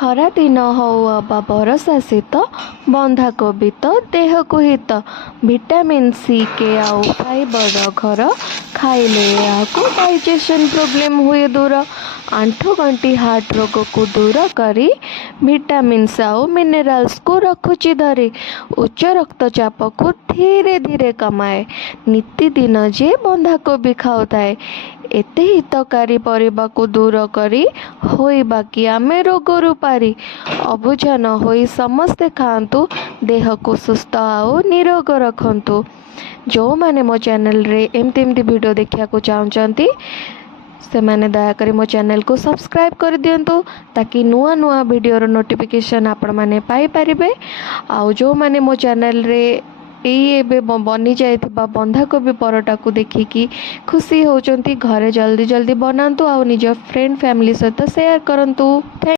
खरा दिन हऊ अबा बरसा शीत बंधाकोबी तो देह को हित विटामिन सी के आउ फाइबर घर खाइले को डाइजेशन प्रोब्लेम हुए दूर आंठु गंटी हार्ट रोग को दूर करी विटामिन आउ मिनरल्स को रखुची धरी उच्च रक्तचाप को धीरे धीरे कमाए नितिदिन जे बंधाकोबी खाऊए एते हितकारी परिबा को दूर करी होइबा कि आमे रोगरु पारी अबुझा न होई समस्ते खातु देह को सुस्थ आउ निरोग रखंतु। जो माने मो चैनल रे एमती एमती वीडियो देखिया को चाहउचंती से माने दयाकरी मो चैनल को सब्सक्राइब कर दियंतु ताकि नुआ नुआ वीडियो नोटिफिकेशन आपण माने पाई परिबे। आउ जो माने मो चैनल रे ये बनी जाइथिबा बंधाकोबी परोटा को देखिकी खुशी होचंती घरे जल्दी जल्दी बनातु आउ निज फ्रेंड फैमिली सहित शेयर करंतु।